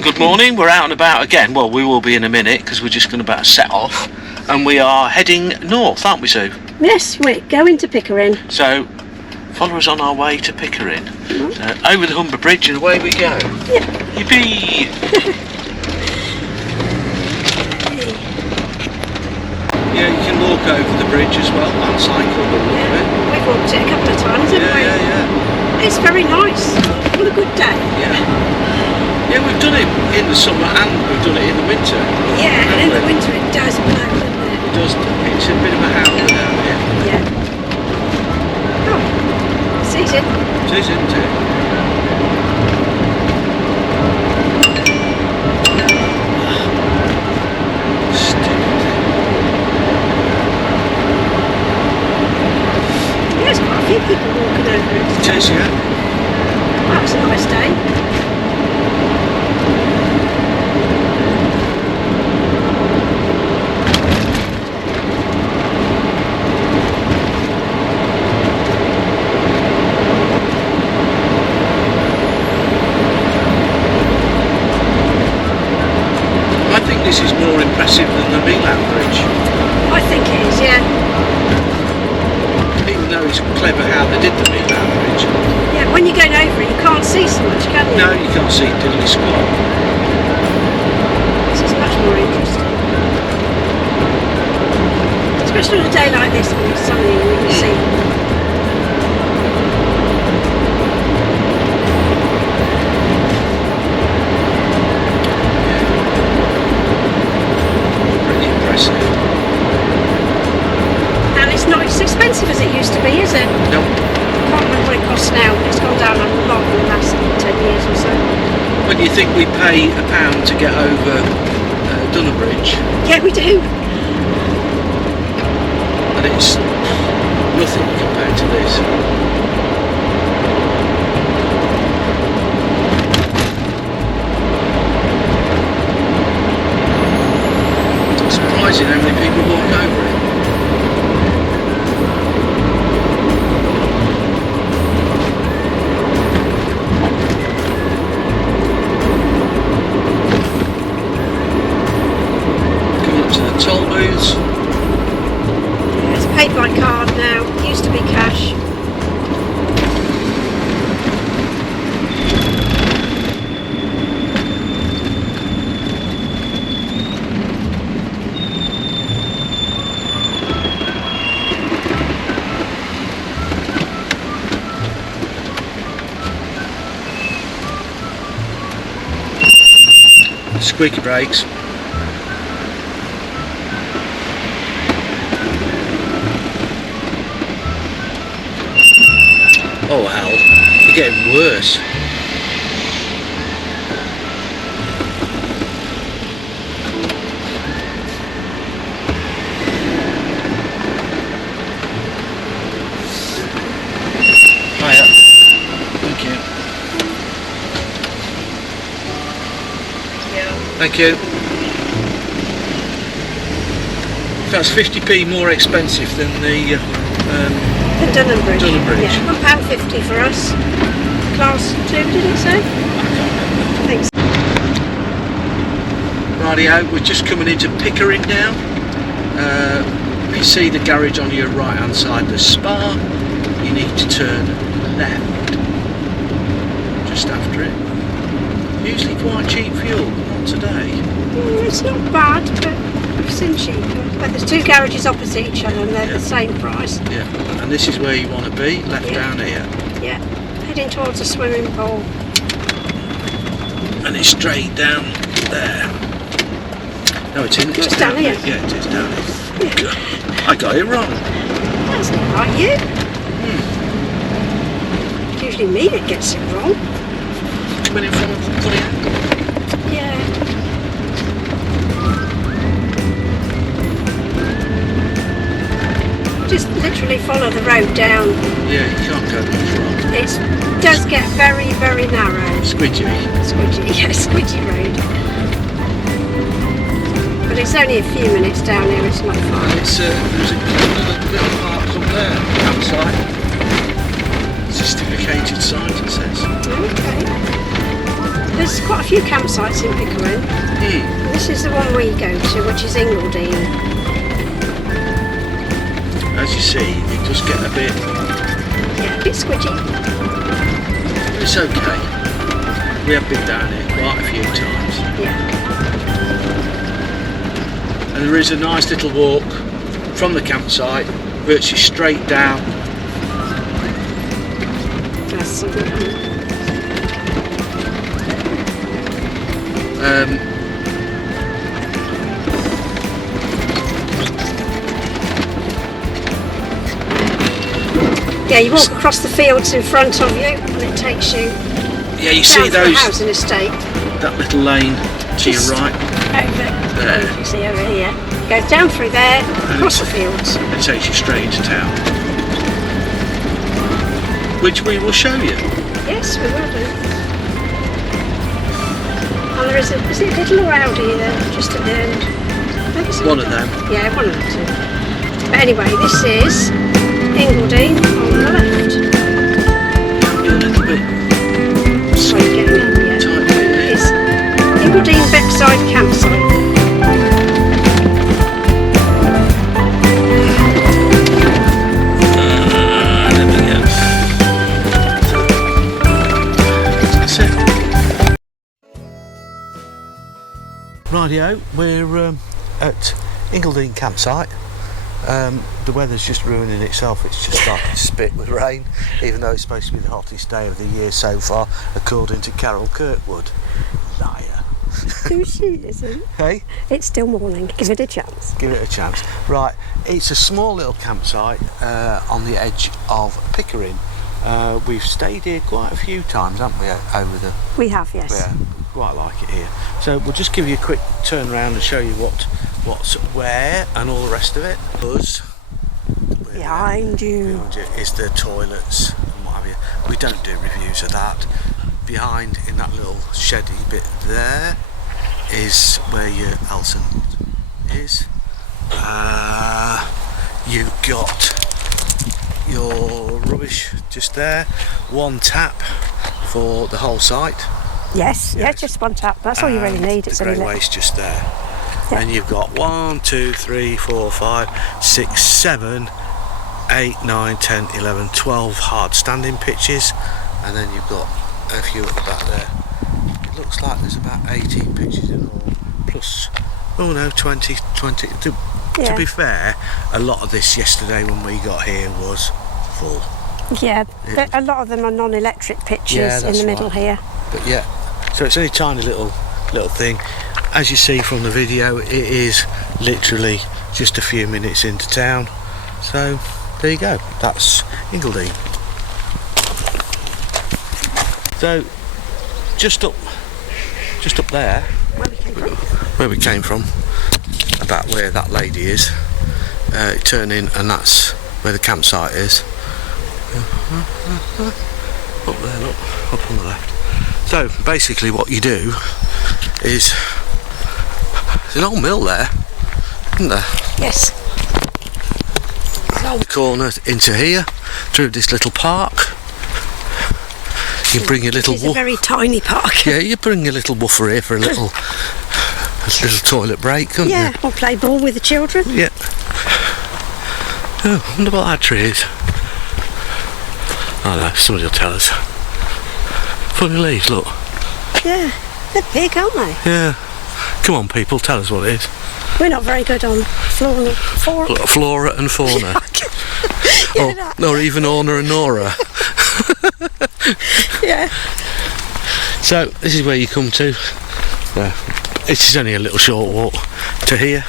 and good morning. We're out and about again. Well, we will be in a minute because we're just going to about set off, and we are heading north, aren't we, Sue? Yes, we're going to Pickering. So follow us on our way to Pickering. Over the Humber Bridge and away we go. Yeah. Yippee! Yeah, you can walk over the bridge as well and cycle. Yeah, we've walked it a couple of times, haven't we? Yeah. It's very nice on a good day. Yeah, we've done it in the summer and we've done it in the winter. Yeah, and in the winter it does blow, doesn't it? It does. It's a bit of a howler down here. Yeah. Oh, it's easy. It is, isn't it? Stupid thing. Yeah, there's quite a few people walking over it. It is, yeah. That was a nice day. I think this is more impressive than the Milan Bridge. I think it is, yeah. Even though it's clever how they did the Milan Bridge. Yeah, when you're going over it, you can't see so much, can you? No, you can't see diddly squat. This is much more interesting. Especially on a day like this when it's sunny and you can see. Pretty impressive. And it's not as expensive as it used to be, is it? Nope. I can't remember what it costs now, but it's gone down a lot in the last 10 years or so. When you think we pay £1 to get over Dunham Bridge, Yeah, we do. and it's nothing compared to this. It's surprising how many people walk over it. Coming up to the toll booths. Yeah, it's paid by card now. It used to be cash. Squeaky brakes. Oh hell, they're getting worse. Hiya. Thank you. Thank you. That's 50p more expensive than the The Dunham Bridge. Dunham Bridge. Yeah, £1.50 for us. Class 2, did it say? I think so. Rightio, we're just coming into Pickering now. You see the garage on your right hand side, the Spa. You need to turn left just after it. Usually quite cheap fuel, not today. It's not bad, but I've seen cheaper. But there's two garages opposite each other and they're the same price. Yeah, and this is where you want to be, left down here. Yeah, heading towards a swimming pool. And it's straight down there. No, it's in. It's down here. Yeah, it is down here. Yeah. I got it wrong. That's not like you. It's usually me that gets it wrong. Coming in from a funny angle. Yeah. Just literally follow the road down. Yeah, you can't go much wrong. It does get very, very narrow. Squidgy. Squidgy, yeah, squidgy road. But it's only a few minutes down here, it's not far. It's there's a little park up there, campsite. Certificated site, it says. Okay. There's quite a few campsites in Pickering. This is the one we go to, which is Ingledean. As you see, it does get a bit... Yeah, a bit squidgy. It's okay. We have been down here quite a few times. Yeah. And there is a nice little walk from the campsite, virtually straight down. That's something. Yeah, you walk across the fields in front of you, and it takes you. Yeah, you down see to those. a housing estate. That little lane to your right. Over There. You can see over here. Goes down through there, across the fields. It takes you straight into town, which we will show you. Yes, we will do. And there is a little Audi there, just at the end. Maybe One of them. Yeah, one of them too. But anyway, this is Ingledene on the left. You're a little bit Sorry, getting in here. tight here. It's Ingledene Beckside Campsite. There we go. That's it. Rightio, we're at Ingledene Campsite. The weather's just ruining itself. It's just starting to spit with rain, even though it's supposed to be the hottest day of the year so far, according to Carol Kirkwood. Liar. Who she isn't? Hey? It's still morning. Give it a chance. Give it a chance. Right, it's a small little campsite on the edge of Pickering. We've stayed here quite a few times, haven't we, over the... We have, yes. Yeah, quite like it here. So we'll just give you a quick turn around and show you what's where and all the rest of it. Us, Behind you is the toilets and what have you. We don't do reviews of that. Behind, in that little sheddy bit there, is where your Elsan is. You've got your rubbish just there. One tap for the whole site. Yes, yeah, just one tap. That's all you really need. It's the grey only waste just there. Yeah. And you've got 1, 2, 3, 4, 5, 6, 7, 8, 9, 10, 11, 12 hard standing pitches, and then you've got a few at the back there. It looks like there's about 18 pitches in all, plus, oh no, 20. To be fair, a lot of this yesterday when we got here was full. Yeah, a lot of them are non-electric pitches in the middle here. But yeah, so it's only a tiny little thing. As you see from the video, it is literally just a few minutes into town. So there you go, that's Ingledene. So just up there, where we came from, about where that lady is, turn in and that's where the campsite is. Up there, look, up on the left. So basically what you do is, there's an old mill there, isn't there? Yes. The corner into here, through this little park. You bring your little It's a very tiny park. Yeah, you bring your little woofer here for a little toilet break, couldn't you? Yeah, or play ball with the children. Yeah. Oh, I wonder what that tree is. I don't know, somebody will tell us. Funny leaves, look. Yeah, they're big, aren't they? Yeah. Come on, people, tell us what it is. We're not very good on Flora and fauna. or even Orna and Nora. Yeah. So, this is where you come to. This is only a little short walk to here.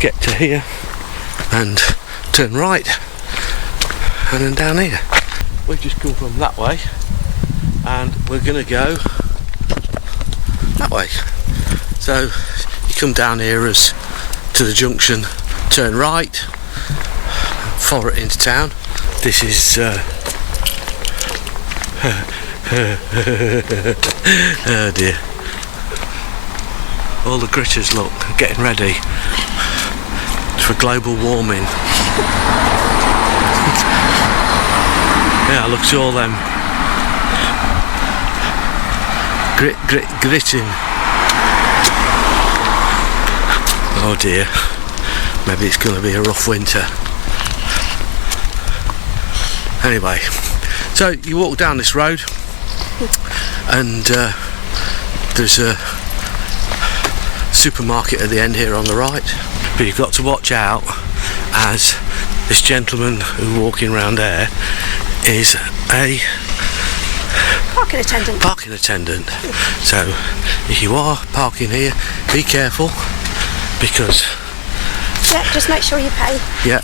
Get to here and turn right and then down here. We've just come from that way and we're going to go that way. So you come down here as to the junction, turn right, follow it into town. This is oh dear, all the critters, look, getting ready for global warming. Yeah, look at all them Gritting. Oh dear, maybe it's going to be a rough winter. Anyway, so you walk down this road and there's a supermarket at the end here on the right, but you've got to watch out, as this gentleman who's walking around there is a parking attendant. So if you are parking here, be careful, because just make sure you pay.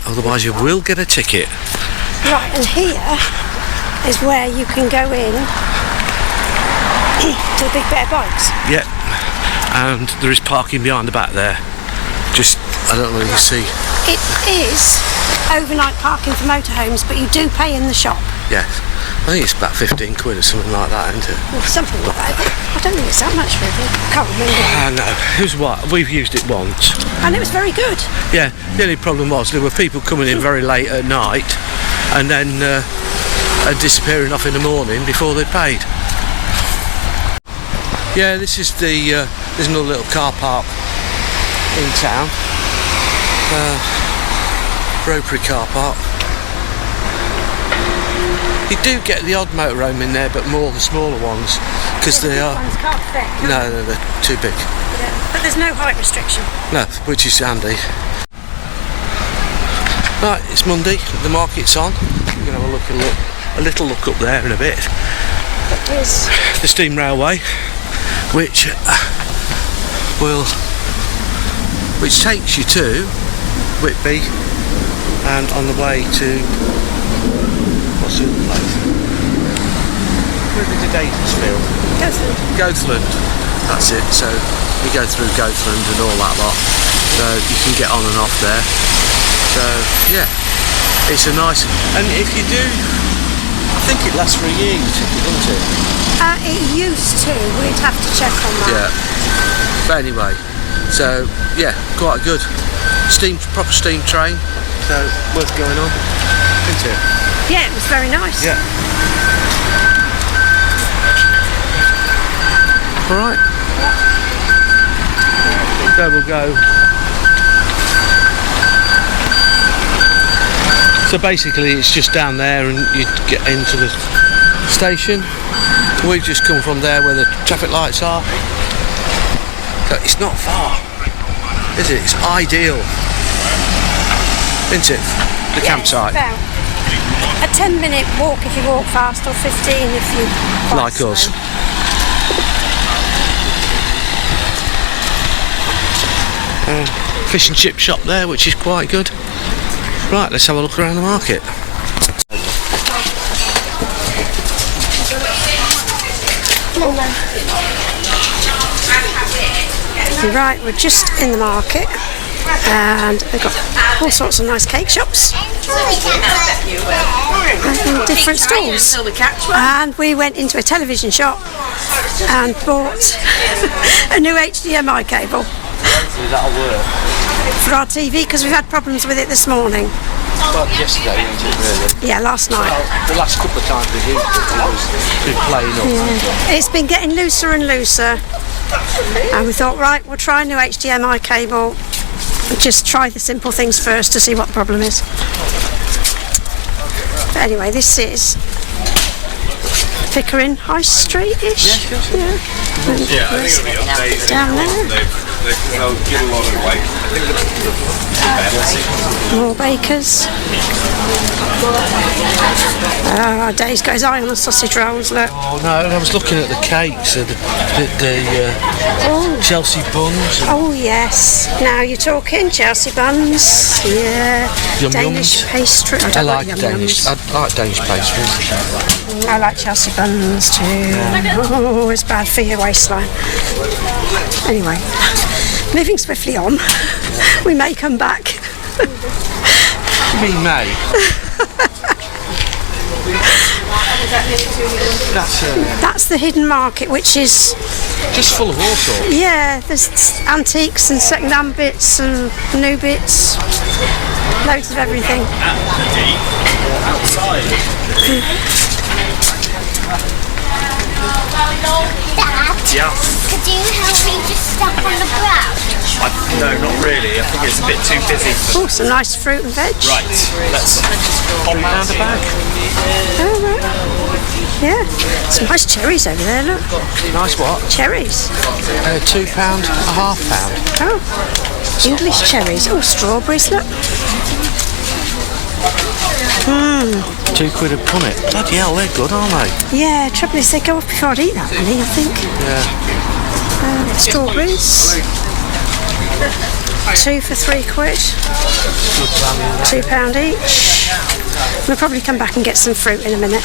Otherwise you will get a ticket. Right, and here is where you can go in to the big bear bikes. And there is parking behind the back there. Just, I don't know if you see. It is overnight parking for motorhomes, but you do pay in the shop. Yes. I think it's about 15 quid or something like that, isn't it? Well, something like that. I don't think it's that much, really. I can't remember. No, it was what? We've used it once. And it was very good. Yeah, the only problem was there were people coming in very late at night and then disappearing off in the morning before they paid. Yeah, this is the, there's another little car park in town. Rotary car park. You do get the odd motorhome in there, but more the smaller ones, because they are. Ones can't fit, can no, they're too big. Yeah. But there's no height restriction. No, which is handy. Right, it's Monday. The market's on. We're going to have a little look up there in a bit. Here's the steam railway, which takes you to Whitby, and on the way to what's the other place? Where did the Dayton'sfield? Goathland. That's it. So you go through Goathland and all that lot. So you can get on and off there. So yeah, it's a nice. And if you do, I think it lasts for a year, your ticket, doesn't it? It used to. We'd have to check on that. Yeah. But anyway, so yeah, quite good. Proper steam train. So worth going on, isn't it? Yeah, it was very nice. Yeah. All right. So we'll go. So basically, it's just down there, and you get into the station. We've just come from there where the traffic lights are. So it's not far, is it? It's ideal, isn't it? The campsite. About a 10-minute walk if you walk fast, or 15 if you like slow. us. Fish and chip shop there, which is quite good. Right, let's have a look around the market. Right, we're just in the market, and they've got all sorts of nice cake shops and different stalls. And we went into a television shop and bought a new HDMI cable for our TV, because we've had problems with it this morning. Well, yesterday, wasn't it, really? Yeah, last night. Well, the last couple of times we used it, it's been playing up. Yeah. It's been getting looser and looser, and we thought, right, we'll try a new HDMI cable. Just try the simple things first to see what the problem is. But anyway, this is Pickering High Street-ish. Yeah. Down there. More bakers. Days goes eye on the sausage rolls, look. Oh no, I was looking at the cakes, the Chelsea buns. Oh yes, now you're talking Chelsea buns, yeah. Yum Danish yums. pastry. I like Danish. I like Danish pastries. I like Chelsea buns too. Oh, it's bad for your waistline. Anyway, moving swiftly on, we may come back. Me may. That's the hidden market, which is just full of all sorts. Yeah, there's antiques and second-hand bits and new bits, loads of everything. Dad, Yeah. Could you help me just step on the ground? No, not really. I think it's a bit too busy. Oh, some nice fruit and veg. Right, let's pop down the bag. Oh, right. Yeah, some nice cherries over there, look. Nice what? Cherries. £2, £1/2. Oh, English cherries. Oh, strawberries, look. £2 a punnet. Bloody hell, they're good, aren't they? Yeah, trouble is they go off before I'd eat that many, I think. Yeah. Strawberries. 2 for £3. £2 each. We'll probably come back and get some fruit in a minute.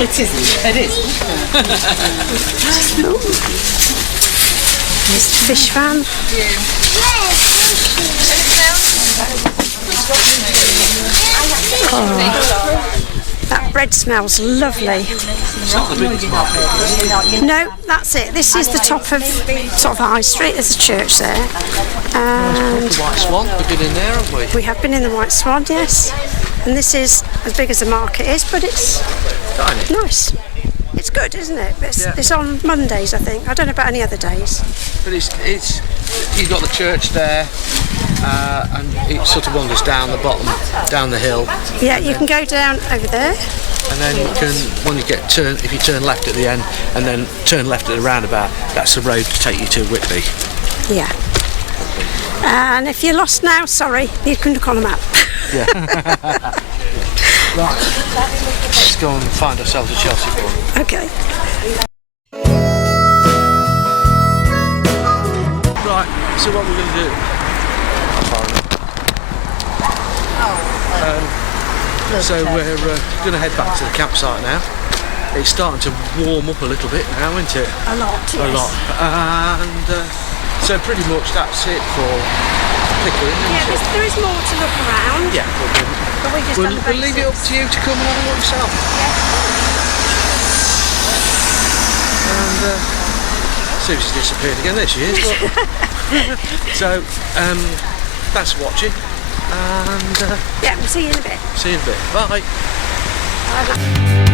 It is. Oh. There's the fish van. Oh, that bread smells lovely. No, that's it. This is the top of sort of High Street. There's a church there. And The White Swan, we've been in there, haven't we? we have been in the White Swan, yes. And this is as big as the market is, but it's Tiny. nice. It's good, isn't it? It's on Mondays, I think. I don't know about any other days. But it's you've got the church there, and it sort of wanders down the bottom, down the hill, Yeah, you can go down over there. and then you can, when you get if you turn left at the end, and then turn left at the roundabout, that's the road to take you to Whitby. Yeah. And if you're lost now, sorry, you can look on a map. Yeah. Right. Let's go and find ourselves a Chelsea ball. Okay. Right. So what we're going to do? So we're going to head back to the campsite now. It's starting to warm up a little bit now, isn't it? A lot, yes. A lot. And so pretty much that's it for Pickering. Yeah, there is more to look around. Yeah, But we just we'll done the leave it up basics. to you to come and have a look yourself. And Susie's disappeared again. There she is. Look. So thanks for watching, and Yeah, we'll see you in a bit. see you in a bit. Bye. Bye.